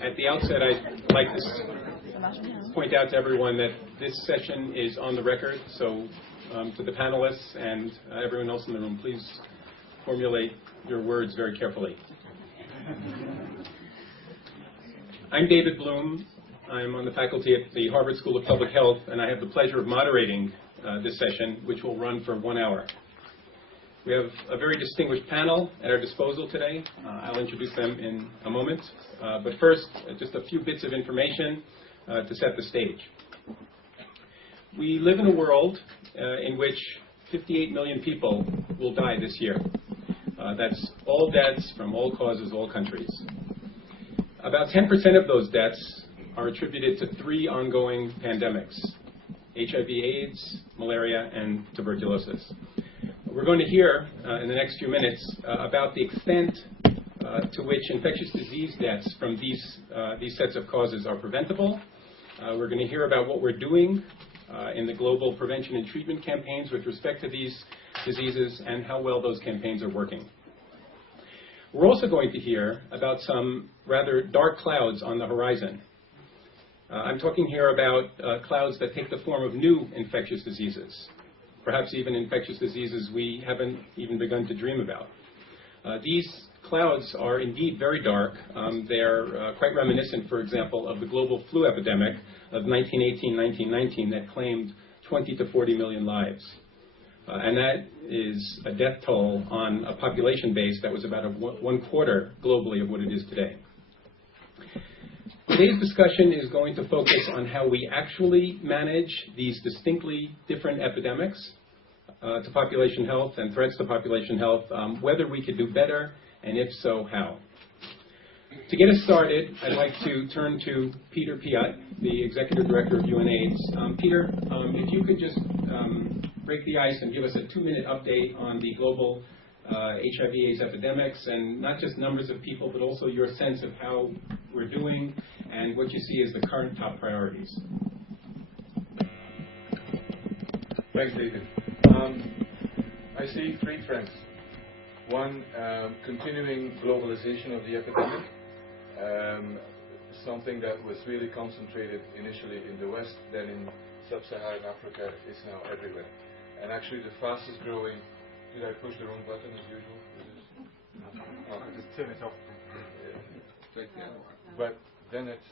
At the outset, I'd like to point out to everyone that this session is on the record, so to the panelists and everyone else in the room, please formulate your words very carefully. I'm David Bloom. I'm on the faculty at the Harvard School of Public Health, and I have the pleasure of moderating this session, which will run for 1 hour. We have a very distinguished panel at our disposal today. I'll introduce them in a moment. But first, just a few bits of information to set the stage. We live in a world in which 58 million people will die this year. That's all deaths from all causes, all countries. About 10% of those deaths are attributed to 3 ongoing pandemics: HIV/AIDS, malaria, and tuberculosis. We're going to hear in the next few minutes about the extent to which infectious disease deaths from these sets of causes are preventable. We're going to hear about what we're doing in the global prevention and treatment campaigns with respect to these diseases and how well those campaigns are working. We're also going to hear about some rather dark clouds on the horizon. I'm talking here about clouds that take the form of new infectious diseases, perhaps even infectious diseases we haven't even begun to dream about. These clouds are indeed very dark. They're quite reminiscent, for example, of the global flu epidemic of 1918-1919 that claimed 20 to 40 million lives. And that is a death toll on a population base that was about 1/4 globally of what it is today. Today's discussion is going to focus on how we actually manage these distinctly different epidemics to population health and threats to population health, whether we could do better, and if so, how. To get us started, I'd like to turn to Peter Piot, the Executive Director of UNAIDS. Peter, if you could just break the ice and give us a 2-minute update on the global HIV/AIDS epidemics, and not just numbers of people, but also your sense of how we're doing and what you see as the current top priorities. Thanks, David. I see 3 trends. One, continuing globalization of the epidemic, something that was really concentrated initially in the West, then in sub-Saharan Africa, is now everywhere. And actually the fastest growing, did I push the wrong button as usual? Just turn it off. But then it's...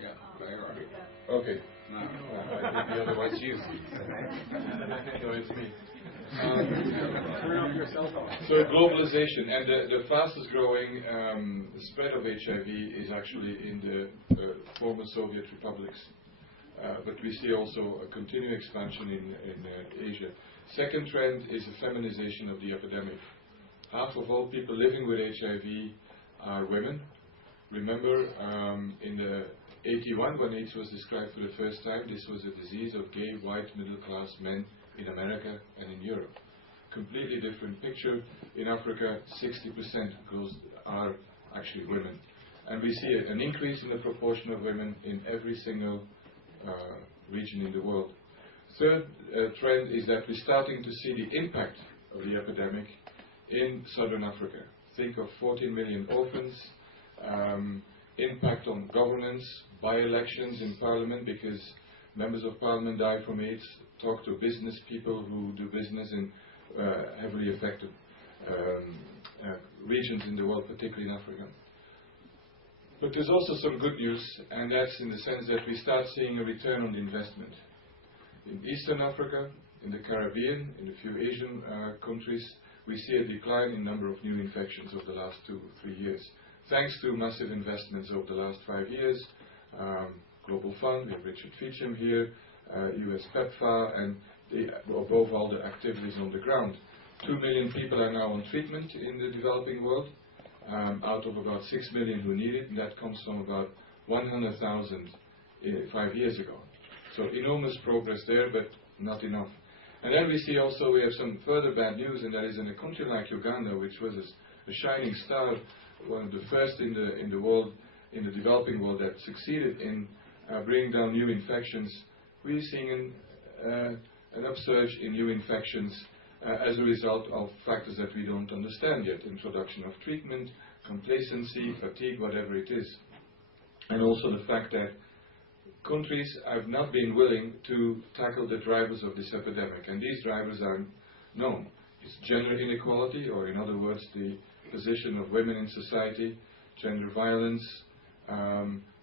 Yeah, priority. Okay. No. I think the other one's you. No, it's me. Turn off your cell phone. So globalization, and the fastest growing spread of HIV is actually in the former Soviet republics. But we see also a continued expansion in Asia. Second trend is a feminization of the epidemic. Half of all people living with HIV are women. Remember, in the 81, when AIDS was described for the first time, this was a disease of gay, white, middle-class men in America and in Europe. Completely different picture. In Africa, 60% are actually women. And we see an increase in the proportion of women in every single region in the world. Third trend is that we're starting to see the impact of the epidemic in southern Africa. Think of 14 million orphans, impact on governance, by-elections in parliament because members of parliament die from AIDS, talk to business people who do business in heavily affected regions in the world, particularly in Africa. But there's also some good news, and that's in the sense that we start seeing a return on the investment. In Eastern Africa, in the Caribbean, in a few Asian countries, we see a decline in number of new infections over the last 2 or 3 years. Thanks to massive investments over the last 5 years, Global Fund, we have Richard Feacham here, US PEPFAR, and above all the activities on the ground. 2 million people are now on treatment in the developing world, out of about 6 million who need it, and that comes from about 100,000 5 years ago. So enormous progress there, but not enough. And then we see also we have some further bad news, and that is in a country like Uganda, which was a shining star, one of the first in the world, in the developing world, that succeeded in bringing down new infections. We're seeing an upsurge in new infections as a result of factors that we don't understand yet. Introduction of treatment, complacency, fatigue, whatever it is. And also the fact that countries have not been willing to tackle the drivers of this epidemic. And these drivers are known. It's gender inequality, or in other words, the position of women in society, gender violence,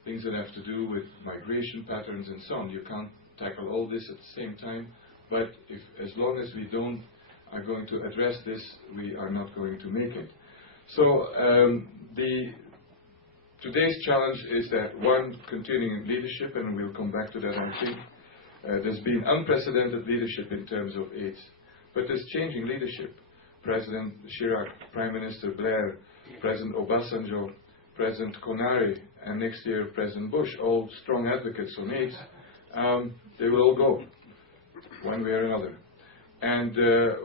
things that have to do with migration patterns and so on. You can't tackle all this at the same time, but as long as we are going to address this, we are not going to make it. So today's challenge is that, one, continuing leadership, and we'll come back to that, I think. There's been unprecedented leadership in terms of AIDS, but there's changing leadership. President Chirac, Prime Minister Blair, President Obasanjo, President Konaré, and next year President Bush, all strong advocates on AIDS. They will all go, one way or another. And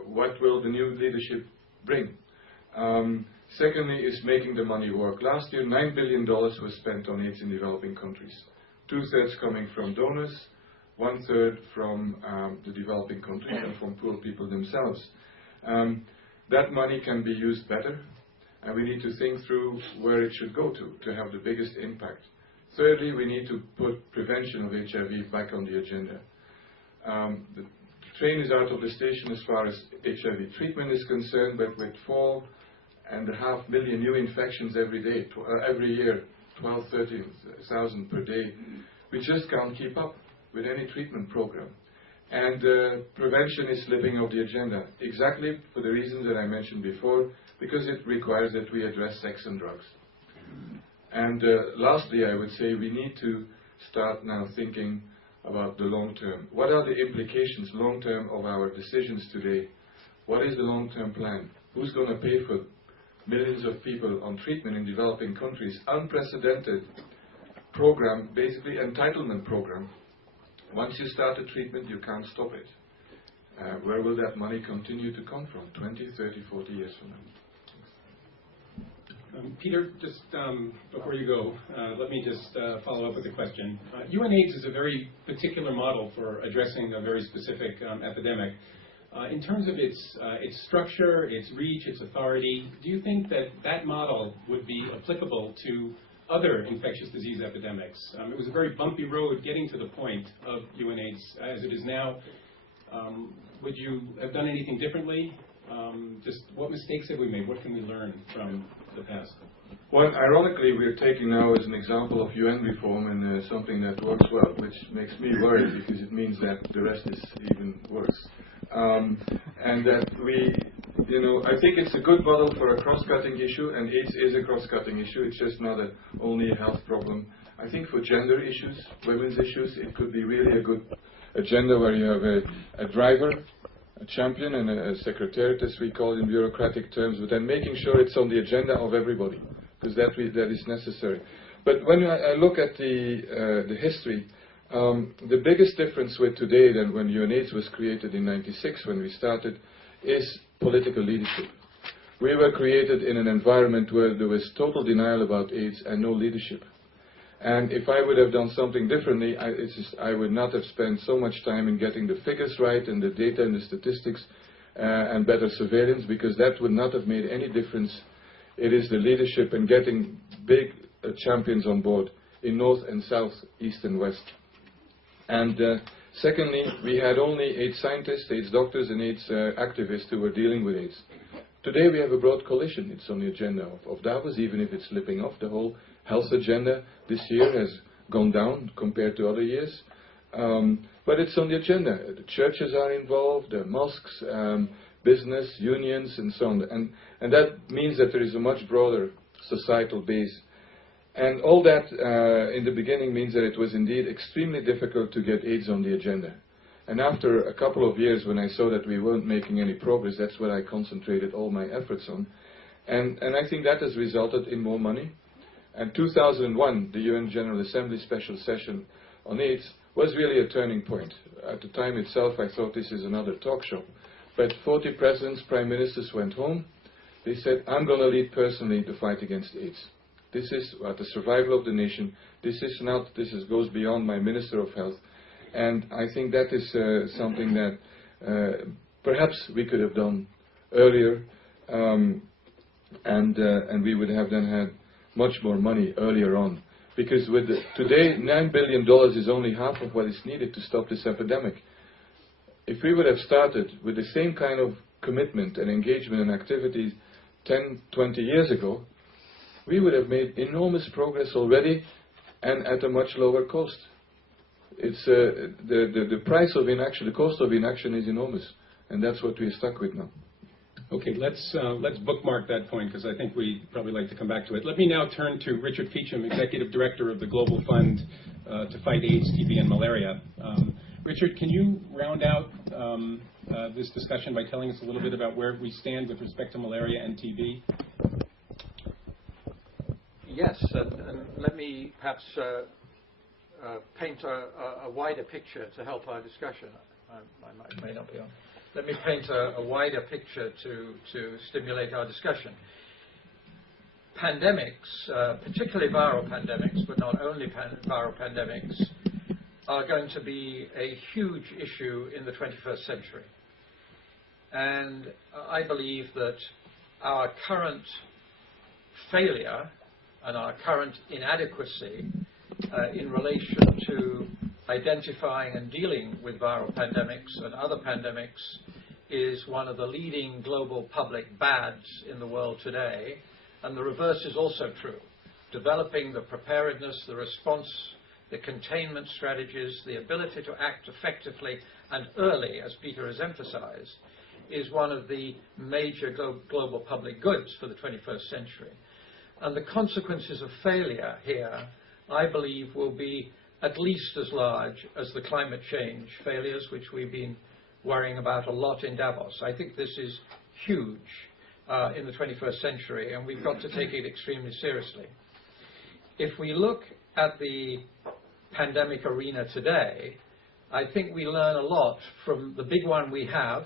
what will the new leadership bring? Secondly is making the money work. Last year, $9 billion was spent on AIDS in developing countries. 2/3 coming from donors, 1/3 from the developing countries and from poor people themselves. That money can be used better, and we need to think through where it should go to have the biggest impact. Thirdly, we need to put prevention of HIV back on the agenda. The train is out of the station as far as HIV treatment is concerned, but with 4.5 million new infections every day, every year, 12, 13,000 per day, we just can't keep up with any treatment program. And prevention is slipping off the agenda, exactly for the reasons that I mentioned before, because it requires that we address sex and drugs. And lastly, I would say we need to start now thinking about the long term. What are the implications long term of our decisions today? What is the long-term plan? Who's going to pay for millions of people on treatment in developing countries? Unprecedented program, basically entitlement program. Once you start a treatment, you can't stop it. Where will that money continue to come from 20, 30, 40 years from now? Peter, just before you go, let me just follow up with a question. UNAIDS is a very particular model for addressing a very specific epidemic. In terms of its structure, its reach, its authority, do you think that that model would be applicable to other infectious disease epidemics? It was a very bumpy road getting to the point of UNAIDS as it is now. Would you have done anything differently? Just what mistakes have we made? What can we learn from the past? Well, ironically, we're taking now as an example of UN reform and something that works well, which makes me worried because it means that the rest is even worse. And that I think it's a good model for a cross-cutting issue, and AIDS is a cross-cutting issue. It's just not only a health problem. I think for gender issues, women's issues, it could be really a good agenda where you have a driver, a champion, and a secretariat, as we call it in bureaucratic terms, but then making sure it's on the agenda of everybody, because that is necessary. But when I look at the history, the biggest difference with today than when UNAIDS was created in '96, when we started, is political leadership. We were created in an environment where there was total denial about AIDS and no leadership. And if I would have done something differently, I would not have spent so much time in getting the figures right and the data and the statistics and better surveillance, because that would not have made any difference. It is the leadership and getting big champions on board in North and South, East and West. And secondly, we had only AIDS scientists, AIDS doctors and AIDS activists who were dealing with AIDS. Today we have a broad coalition. It's on the agenda of Davos, even if it's slipping off. The whole health agenda this year has gone down compared to other years. But it's on the agenda. The churches are involved, the mosques, business, unions, and so on. And that means that there is a much broader societal base. And all that in the beginning means that it was indeed extremely difficult to get AIDS on the agenda. And after a couple of years, when I saw that we weren't making any progress, that's what I concentrated all my efforts on. And I think that has resulted in more money. And 2001, the UN General Assembly Special Session on AIDS was really a turning point. At the time itself, I thought this is another talk show. But 40 presidents, prime ministers went home. They said, I'm going to lead personally the fight against AIDS. This is about the survival of the nation. This goes beyond my Minister of Health. And I think that is something that perhaps we could have done earlier. and we would have then had much more money earlier on. Because with today, $9 billion is only half of what is needed to stop this epidemic. If we would have started with the same kind of commitment and engagement and activities 10, 20 years ago, we would have made enormous progress already and at a much lower cost. It's the price of inaction, the cost of inaction is enormous, and that's what we're stuck with now. Okay, let's bookmark that point because I think we'd probably like to come back to it. Let me now turn to Richard Feacham, Executive Director of the Global Fund to Fight AIDS, TB, and Malaria. Richard, can you round out this discussion by telling us a little bit about where we stand with respect to malaria and TB? Yes, and let me perhaps paint a wider picture to help our discussion. I may not be on. Let me paint a wider picture to stimulate our discussion. Pandemics, particularly viral pandemics, but not only viral pandemics, are going to be a huge issue in the 21st century. And I believe that our current failure and our current inadequacy in relation to identifying and dealing with viral pandemics and other pandemics is one of the leading global public bads in the world today. And the reverse is also true. Developing the preparedness, the response, the containment strategies, the ability to act effectively and early, as Peter has emphasized, is one of the major global public goods for the 21st century. And the consequences of failure here, I believe, will be at least as large as the climate change failures, which we've been worrying about a lot in Davos. I think this is huge in the 21st century, and we've got to take it extremely seriously. If we look at the pandemic arena today, I think we learn a lot from the big one we have,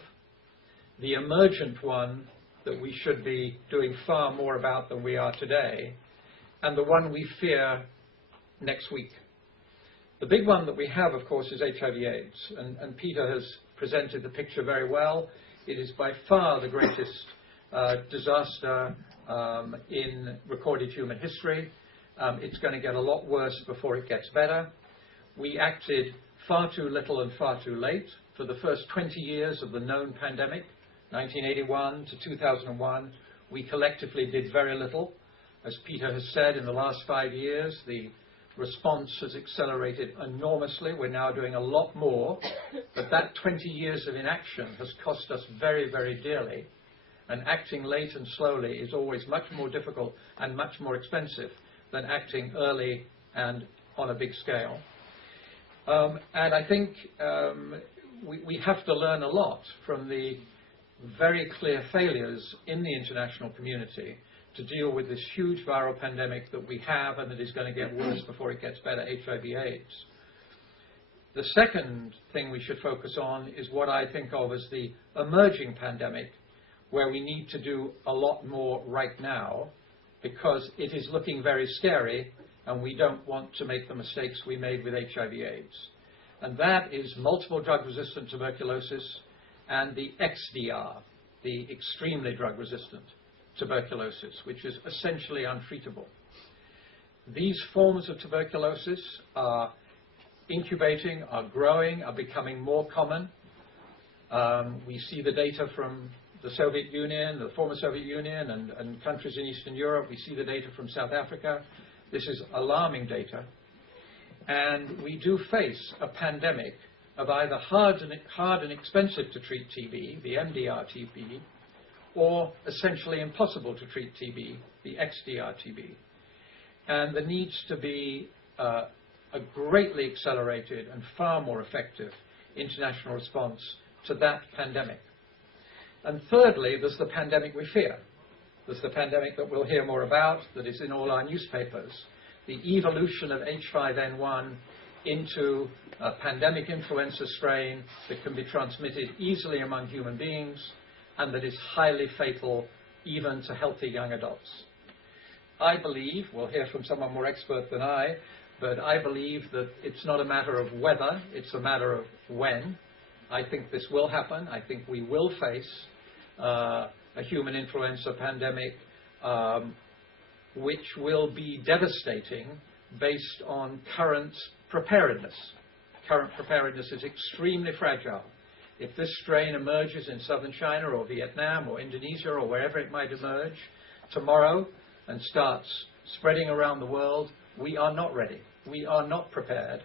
the emergent one that we should be doing far more about than we are today, and the one we fear next week. The big one that we have, of course, is HIV/AIDS, and Peter has presented the picture very well. It is by far the greatest disaster in recorded human history. It's going to get a lot worse before it gets better. We acted far too little and far too late. For the first 20 years of the known pandemic, 1981 to 2001, we collectively did very little. As Peter has said, in the last 5 years, the response has accelerated enormously. We're now doing a lot more, but that 20 years of inaction has cost us very, very dearly, and acting late and slowly is always much more difficult and much more expensive than acting early and on a big scale. And I think we have to learn a lot from the very clear failures in the international community to deal with this huge viral pandemic that we have and that is going to get worse before it gets better, HIV/AIDS. The second thing we should focus on is what I think of as the emerging pandemic, where we need to do a lot more right now because it is looking very scary and we don't want to make the mistakes we made with HIV/AIDS. And that is multiple drug-resistant tuberculosis and the XDR, the extremely drug-resistant tuberculosis, which is essentially untreatable. These forms of tuberculosis are incubating, are growing, are becoming more common. We see the data from the Soviet Union, the former Soviet Union, and countries in Eastern Europe. We see the data from South Africa. This is alarming data. And we do face a pandemic of either hard and expensive to treat TB, the MDR TB, or essentially impossible to treat TB, the XDR TB. And there needs to be a greatly accelerated and far more effective international response to that pandemic. And thirdly, there's the pandemic we fear. There's the pandemic that we'll hear more about, that is in all our newspapers, the evolution of H5N1 into a pandemic influenza strain that can be transmitted easily among human beings and that is highly fatal even to healthy young adults. I believe, we'll hear from someone more expert than I, but I believe that it's not a matter of whether, it's a matter of when. I think this will happen. I think we will face a human influenza pandemic which will be devastating based on current preparedness. Current preparedness is extremely fragile. If this strain emerges in southern China or Vietnam or Indonesia or wherever it might emerge tomorrow and starts spreading around the world, we are not ready. We are not prepared.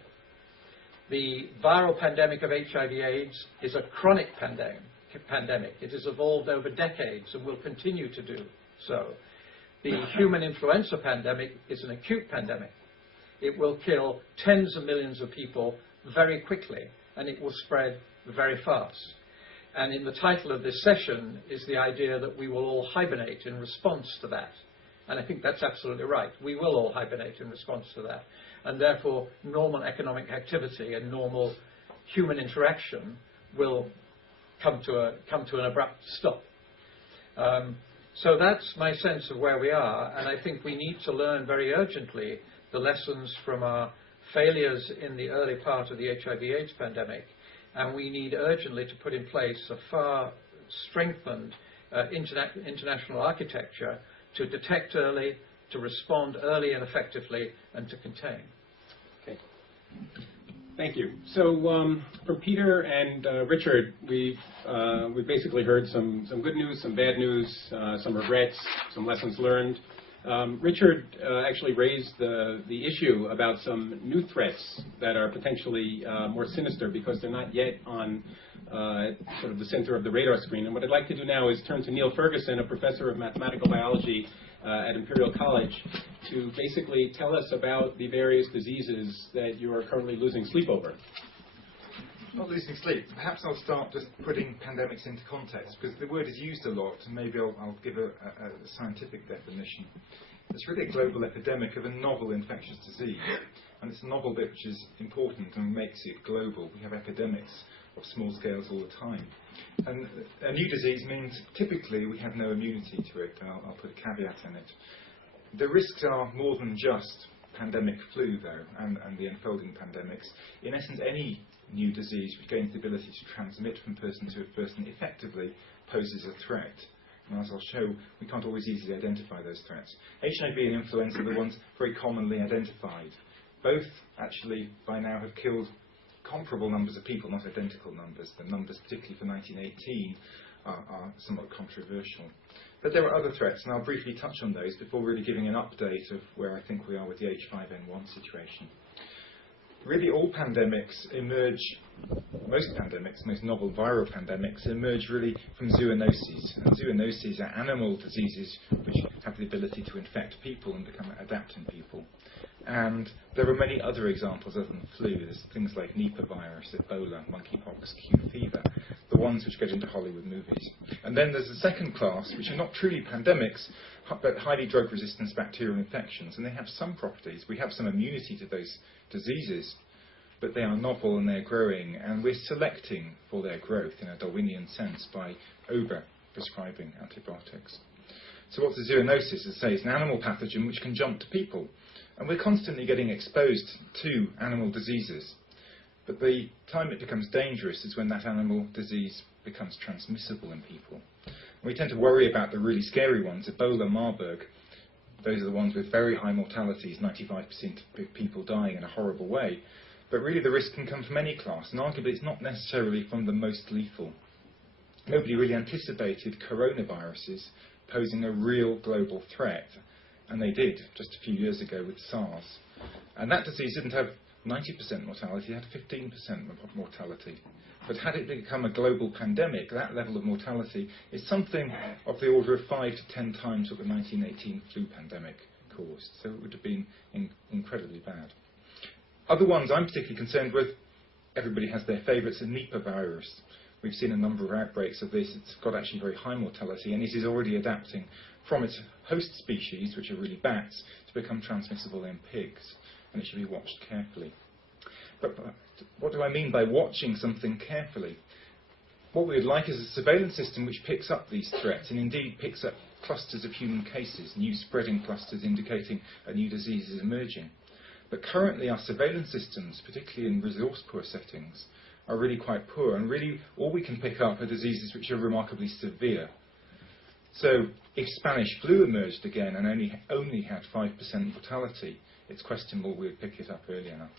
The viral pandemic of HIV/AIDS is a chronic pandemic. It has evolved over decades and will continue to do so. The human influenza pandemic is an acute pandemic. It will kill tens of millions of people very quickly, and it will spread very fast. And in the title of this session is the idea that we will all hibernate in response to that. And I think that's absolutely right. We will all hibernate in response to that. And therefore, normal economic activity and normal human interaction will come to an abrupt stop. So that's my sense of where we are, and I think we need to learn very urgently the lessons from our failures in the early part of the HIV/AIDS pandemic, and we need urgently to put in place a far strengthened international architecture to detect early, to respond early and effectively, and to contain. Okay. Thank you. So from Peter and Richard, we've basically heard some good news, some bad news, some regrets, some lessons learned. Richard actually raised the issue about some new threats that are potentially more sinister because they're not yet on sort of the center of the radar screen. And what I'd like to do now is turn to Neil Ferguson, a professor of mathematical biology at Imperial College, to basically tell us about the various diseases that you are currently losing sleep over. Not losing sleep. Perhaps I'll start just putting pandemics into context, because the word is used a lot, and maybe I'll give a scientific definition. It's really a global epidemic of a novel infectious disease, and it's a novel bit which is important and makes it global. We have epidemics of small scales all the time. And a new disease means typically we have no immunity to it. I'll put a caveat in it. The risks are more than just pandemic flu, though, and the unfolding pandemics. In essence, any new disease which gains the ability to transmit from person to person effectively poses a threat. And as I'll show, we can't always easily identify those threats. HIV and influenza are the ones very commonly identified. Both actually by now have killed comparable numbers of people, not identical numbers. The numbers, particularly for 1918, are somewhat controversial. But there are other threats, and I'll briefly touch on those before really giving an update of where I think we are with the H5N1 situation. Really, all pandemics emerge, most novel viral pandemics emerge really from zoonoses. And zoonoses are animal diseases which have the ability to infect people and become adapting people. And there are many other examples other than flu. There's things like Nipah virus, Ebola, monkeypox, Q fever, the ones which get into Hollywood movies. And then there's a second class, which are not truly pandemics, but highly drug-resistant bacterial infections. And they have some properties. We have some immunity to those diseases, but they are novel and they're growing. And we're selecting for their growth in a Darwinian sense by over-prescribing antibiotics. So what's a zoonosis? As I say, it's an animal pathogen which can jump to people. And we're constantly getting exposed to animal diseases. But the time it becomes dangerous is when that animal disease becomes transmissible in people. And we tend to worry about the really scary ones, Ebola, Marburg. Those are the ones with very high mortalities, 95% of people dying in a horrible way. But really the risk can come from any class, and arguably it's not necessarily from the most lethal. Nobody really anticipated coronaviruses posing a real global threat. And they did just a few years ago with SARS. And that disease didn't have 90% mortality, it had 15% mortality. But had it become a global pandemic, that level of mortality is something of the order of 5 to 10 times what the 1918 flu pandemic caused. So it would have been incredibly bad. Other ones I'm particularly concerned with, everybody has their favourites, a Nipah virus. We've seen a number of outbreaks of this. It's got actually very high mortality, and it is already adapting from its host species, which are really bats, to become transmissible in pigs, and it should be watched carefully. But what do I mean by watching something carefully? What we would like is a surveillance system which picks up these threats, and indeed picks up clusters of human cases, new spreading clusters indicating a new disease is emerging. But currently our surveillance systems, particularly in resource-poor settings, are really quite poor, and really all we can pick up are diseases which are remarkably severe. So if Spanish flu emerged again and only had 5% mortality, it's questionable we would pick it up early enough.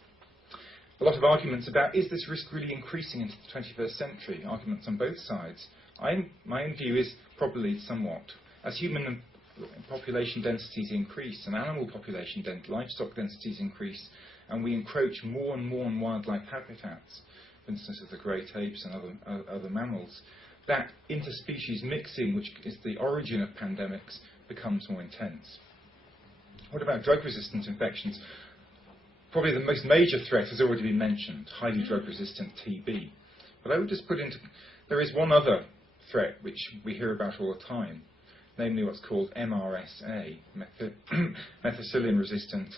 A lot of arguments about, is this risk really increasing into the 21st century? Arguments on both sides. My own view is probably somewhat. As human population densities increase and animal population livestock densities increase, and we encroach more and more on wildlife habitats, for instance of the great apes and other mammals, that interspecies mixing, which is the origin of pandemics, becomes more intense. What about drug-resistant infections? Probably the most major threat has already been mentioned, highly drug-resistant TB. But I would just put into, there is one other threat which we hear about all the time, namely what's called MRSA, methicillin-resistant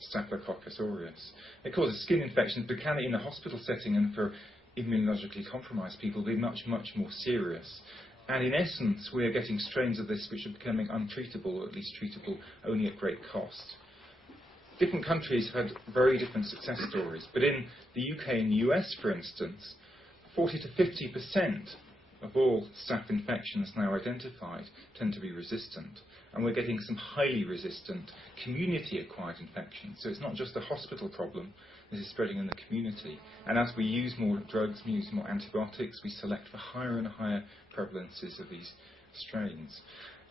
Staphylococcus aureus. It causes skin infections, but can, in a hospital setting and for immunologically compromised people, be much, much more serious. And in essence, we are getting strains of this which are becoming untreatable, or at least treatable only at great cost. Different countries have had very different success stories, but in the UK and US, for instance, 40 to 50% of all staph infections now identified tend to be resistant. And we're getting some highly resistant community-acquired infections. So it's not just a hospital problem, this is spreading in the community. And as we use more drugs, we use more antibiotics, we select for higher and higher prevalences of these strains.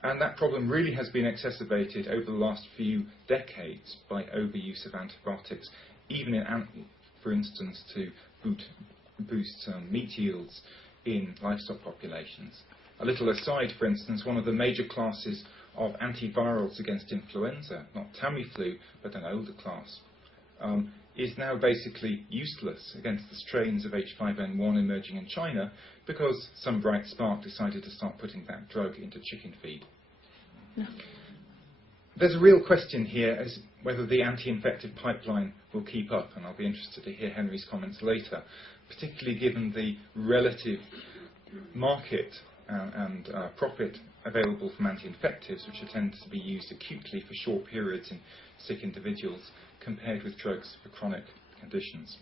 And that problem really has been exacerbated over the last few decades by overuse of antibiotics, even for instance, to boost meat yields in livestock populations. A little aside, for instance, one of the major classes of antivirals against influenza, not Tamiflu, but an older class, is now basically useless against the strains of H5N1 emerging in China because some bright spark decided to start putting that drug into chicken feed. There's a real question here as whether the anti-infective pipeline will keep up, and I'll be interested to hear Henry's comments later, particularly given the relative market and profit available from anti-infectives, which tend to be used acutely for short periods in sick individuals, compared with drugs for chronic conditions.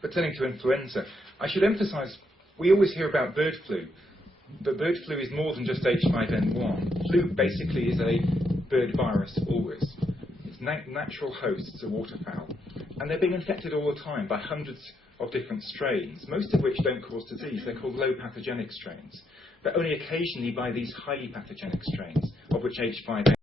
But turning to influenza, I should emphasize, we always hear about bird flu, but bird flu is more than just H5N1. Flu basically is a bird virus always. It's natural hosts of waterfowl, and they're being infected all the time by hundreds of different strains, most of which don't cause disease. They're called low pathogenic strains, but only occasionally by these highly pathogenic strains, of which H5N1